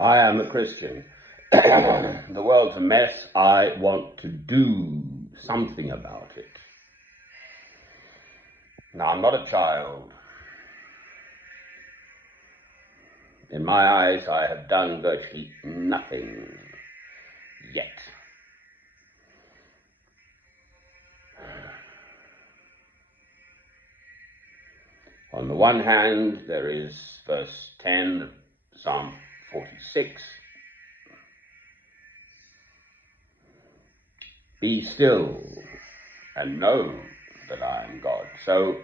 I am a Christian. The world's a mess. I want to do something about it. Now, I'm not a child. In my eyes, I have done virtually nothing yet. On the one hand, there is verse 10 of Psalm 46. Be still and know that I am God. So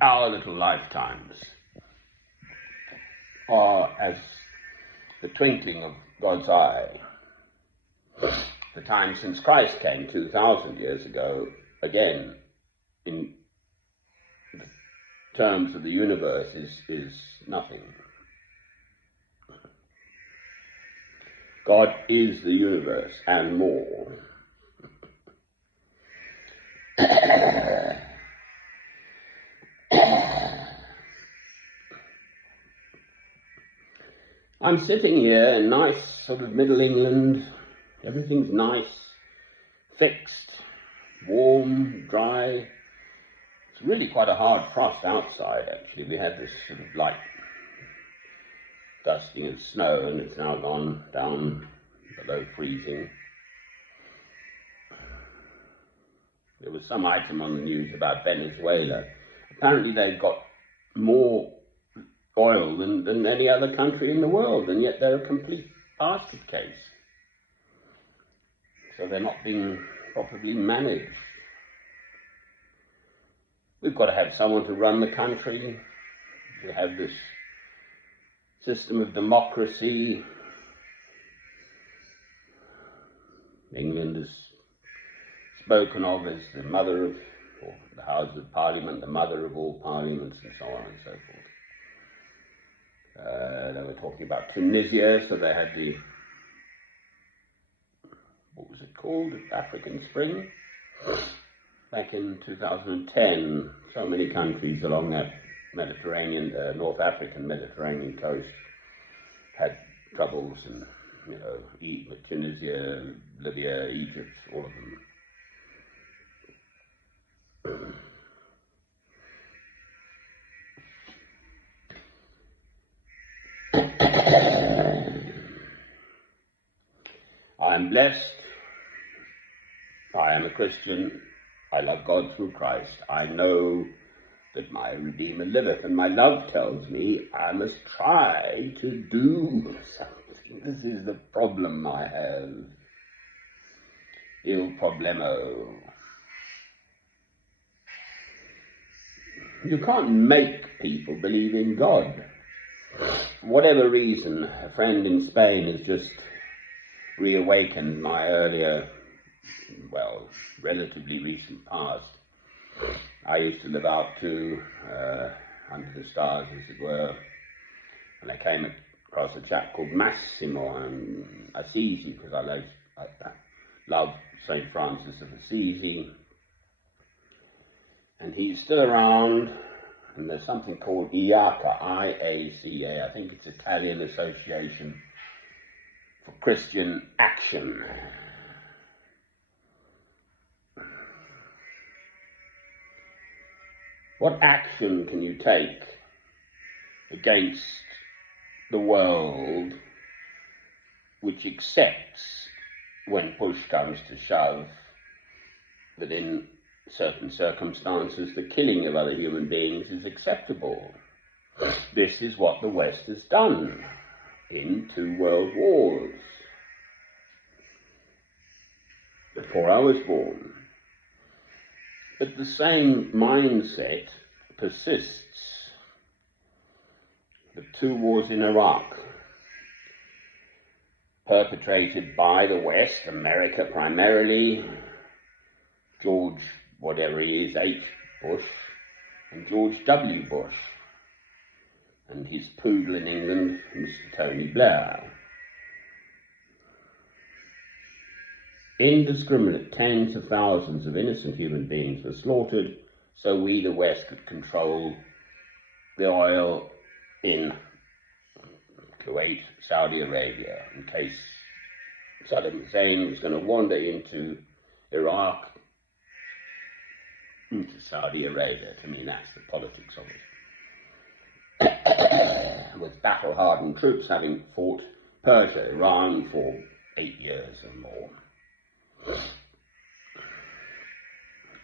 our little lifetimes are as the twinkling of God's eye. The time since Christ came 2,000 years ago, again, in terms of the universe, is nothing. God is the universe and more. I'm sitting here in nice sort of Middle England. Everything's nice, fixed, warm, dry. It's really quite a hard frost outside, actually. We had this sort of light dusting of snow, and it's now gone down below freezing. There was some item on the news about Venezuela. Apparently they've got more oil than any other country in the world, and yet they're a complete basket case. So they're not being properly managed. We've got to have someone to run the country. We have this system of democracy. England is spoken of as the mother of, or the House of Parliament, the mother of all parliaments, and so on and so forth. They were talking about Tunisia, so they had the, what was it called, African Spring? Back in 2010, so many countries along that Mediterranean, North African Mediterranean coast had troubles, and Tunisia, Libya, Egypt, all of them. I'm blessed. I am a Christian. I love God through Christ. I know that my Redeemer liveth, and my love tells me I must try to do something. This is the problem I have. Il problemo. You can't make people believe in God. For whatever reason, a friend in Spain has just reawakened my earlier, relatively recent past. I used to live out to under the stars, as it were, and I came across a chap called Massimo Assisi, because I love St. Francis of Assisi, and he's still around. And there's something called IACA, I-A-C-A, I think it's Italian Association for Christian Action. What action can you take against the world which accepts, when push comes to shove, that in certain circumstances the killing of other human beings is acceptable? This is what the West has done in 2 world wars before I was born. But the same mindset persists. The 2 wars in Iraq, perpetrated by the West, America primarily, George, whatever he is, H. Bush, and George W. Bush, and his poodle in England, Mr. Tony Blair. Indiscriminate tens of thousands of innocent human beings were slaughtered so we, the West, could control the oil in Kuwait, Saudi Arabia, in case Saddam Hussein was going to wander into Iraq, into Saudi Arabia. To me, that's the politics of it. With battle-hardened troops having fought Persia, Iran for 8 years or more.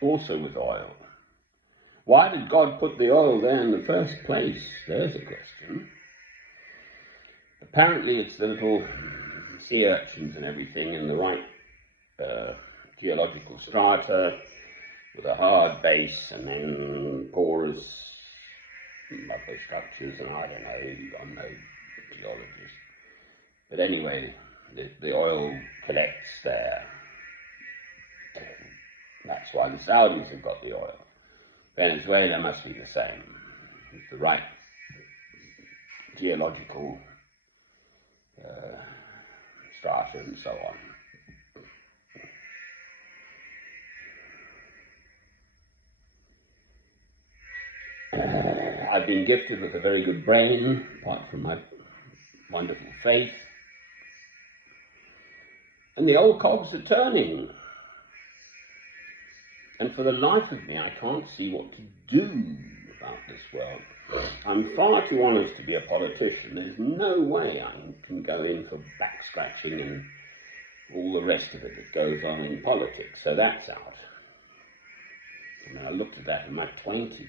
Also with oil. Why did God put the oil there in the first place? There's a question. Apparently it's the little sea urchins and everything in the right geological strata with a hard base and then porous upper structures, and I don't know, I'm no geologist. But anyway, the oil collects there. That's why the Saudis have got the oil. Venezuela must be the same. It's the right geological strata and so on. I've been gifted with a very good brain, apart from my wonderful faith. And the old cogs are turning. And for the life of me, I can't see what to do about this world. I'm far too honest to be a politician. There's no way I can go in for back scratching and all the rest of it that goes on in politics. So that's out. I mean, I looked at that in my 20s,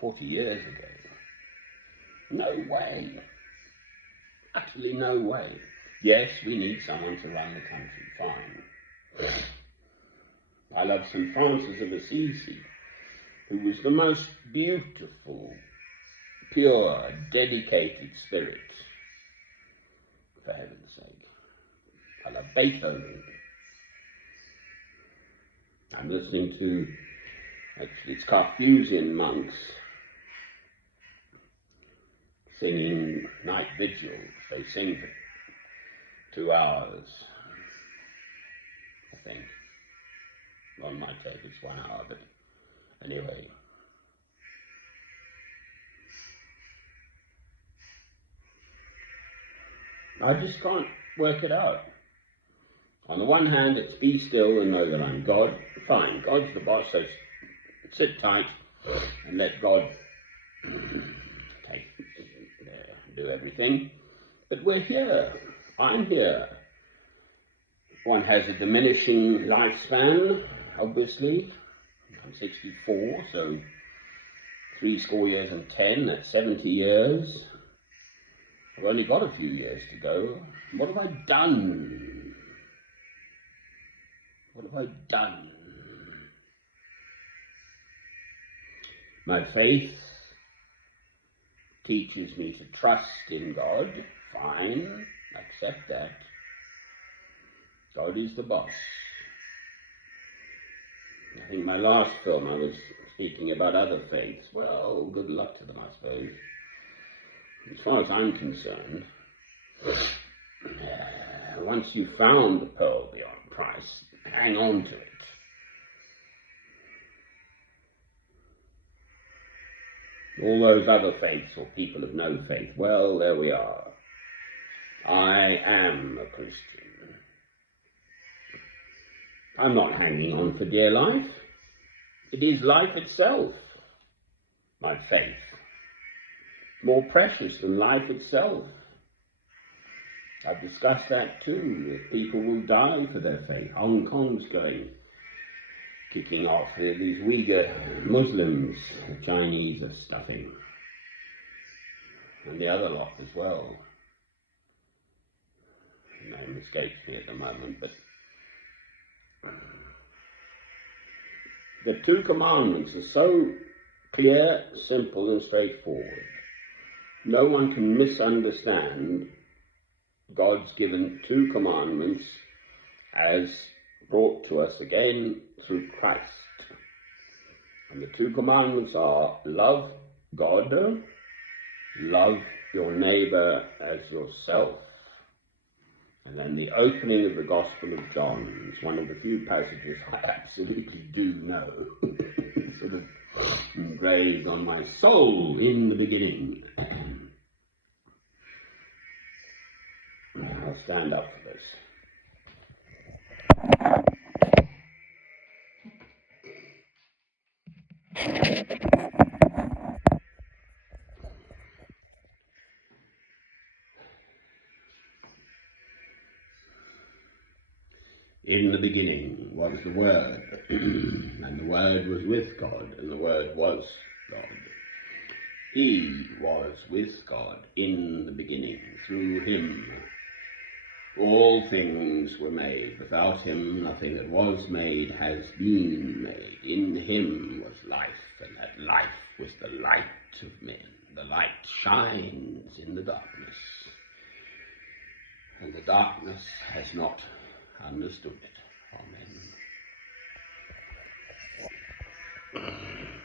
40 years ago. No way. Absolutely no way. Yes, we need someone to run the country. Fine. I love St. Francis of Assisi, who was the most beautiful, pure, dedicated spirit. For heaven's sake. I love Beethoven. I'm listening to, actually it's Carthusian monks singing night vigils. They sing for 2 hours, I think. One might take it's 1 hour, but anyway. I just can't work it out. On the one hand, it's be still and know that I'm God. Fine, God's the boss, so sit tight and let God do everything. But we're here. I'm here. One has a diminishing lifespan, obviously. I'm 64, so 70 years and 10, that's 70 years. I've only got a few years to go. What have I done? What have I done? My faith teaches me to trust in God. Fine, accept that. God is the boss. I think my last film I was speaking about other faiths. Well, good luck to them, I suppose. As far as I'm concerned, once you've found the pearl beyond price, hang on to it. All those other faiths or people of no faith, well, there we are. I am a Christian. I'm not hanging on for dear life. It is life itself, my faith. More precious than life itself. I've discussed that too, that people will die for their faith. Hong Kong's kicking off. These Uyghur Muslims, the Chinese are stuffing. And the other lot as well. The name escapes me at the moment, but the 2 commandments are so clear, simple and straightforward. No one can misunderstand God's given 2 commandments as brought to us again through Christ. And the 2 commandments are love God, love your neighbour as yourself. And then the opening of the Gospel of John is one of the few passages I absolutely do know. Sort of engraved on my soul in the beginning. I'll stand up for this. In the beginning was the Word, and the Word was with God, and the Word was God. He was with God in the beginning. Through him all things were made. Without him nothing that was made has been made. In him was life, and that life was the light of men. The light shines in the darkness, and the darkness has not understood it. Amen.